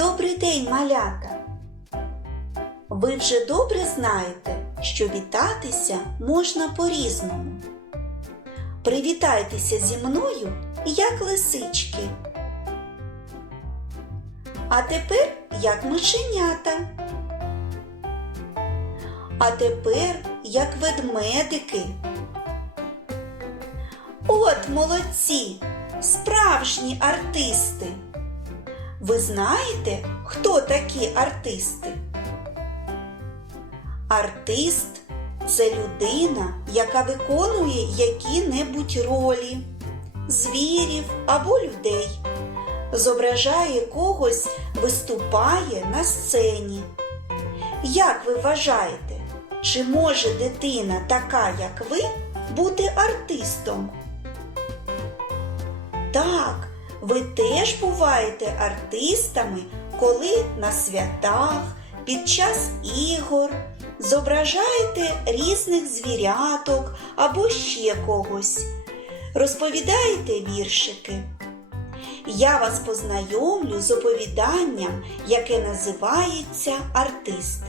Добрий день, малята! Ви вже добре знаєте, що вітатися можна по-різному. Привітайтеся зі мною, як лисички. А тепер як мишенята. А тепер як ведмедики. От молодці, справжні артисти. Ви знаєте, хто такі артисти? Артист це людина, яка виконує які-небудь ролі, звірів або людей, зображає когось, виступає на сцені. Як ви вважаєте, чи може дитина, така як ви, бути артистом? Так, ви теж буваєте артистами, коли на святах, під час ігор зображаєте різних звіряток або ще когось. Розповідаєте віршики. Я вас познайомлю з оповіданням, яке називається Артист.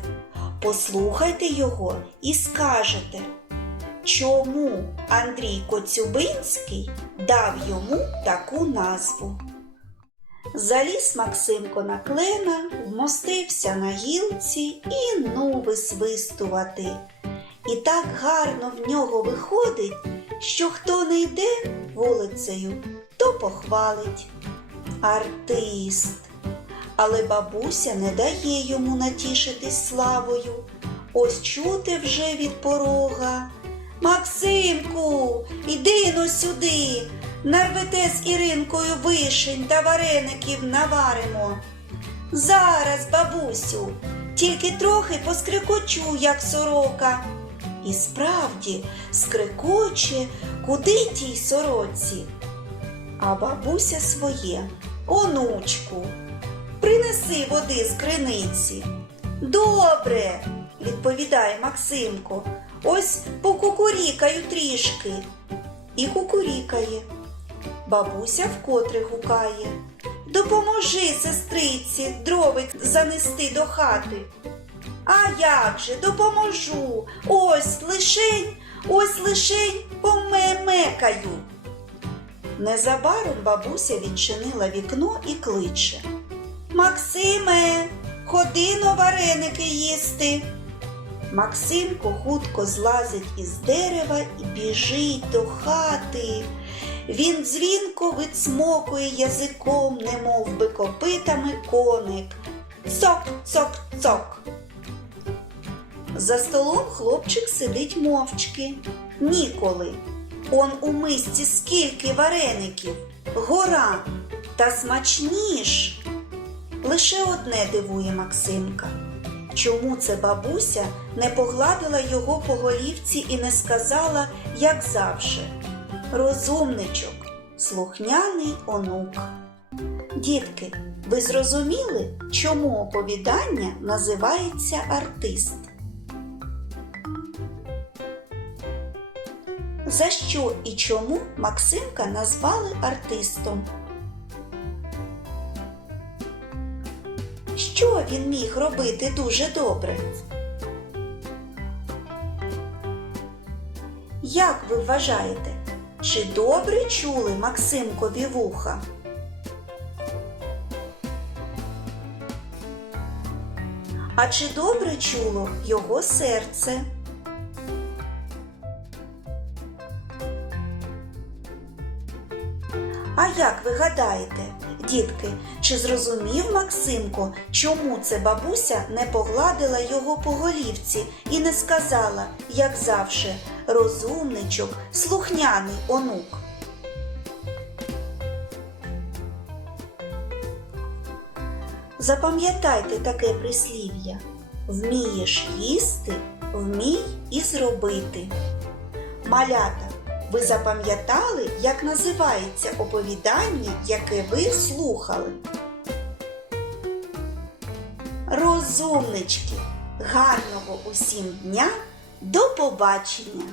Послухайте його і скажете, чому Андрій Коцюбинський дав йому таку назву. Заліз Максимко на клена, вмостився на гілці і ну висвистувати. І так гарно в нього виходить, що хто не йде вулицею, то похвалить. Артист. Але бабуся не дає йому натішитись славою. Ось чути вже від порога. Максимку, іди но сюди, нарвете з Іринкою вишень та вареників наваримо. Зараз, бабусю, тільки трохи поскрикочу, як сорока. І справді скрикоче, куди тій сороці. А бабуся своє, онучку, принеси води з криниці. Добре, відповідає Максимко. Ось покукурікаю трішки. І кукурікає. Бабуся вкотре гукає. Допоможи, сестриці, дровик занести до хати. А як же допоможу? Ось лишень, ось лишень помемекаю. Незабаром бабуся відчинила вікно і кличе. Максиме, ходи но вареники їсти. Максимко хутко злазить із дерева і біжить до хати. Він дзвінко вицмокує язиком, немов би копитами коник. Цок, цок, цок. За столом хлопчик сидить мовчки. Ніколи. Он у мисці скільки вареників, гора та смачніш. Лише одне дивує Максимка. Чому це бабуся не погладила його по голівці і не сказала, як завше, розумничок, слухняний онук. Дітки, ви зрозуміли, чому оповідання називається артист? За що і чому Максимка назвали артистом? Він міг робити дуже добре? Як ви вважаєте, чи добре чули Максимкові вуха? А чи добре чуло його серце? А як ви гадаєте, дітки, чи зрозумів Максимко, чому це бабуся не погладила його по голівці і не сказала, як завше, розумничок, слухняний онук? Запам'ятайте таке прислів'я. Вмієш їсти, вмій і зробити. Малята, ви запам'ятали, як називається оповідання, яке ви слухали? Розумнички! Гарного усім дня! До побачення!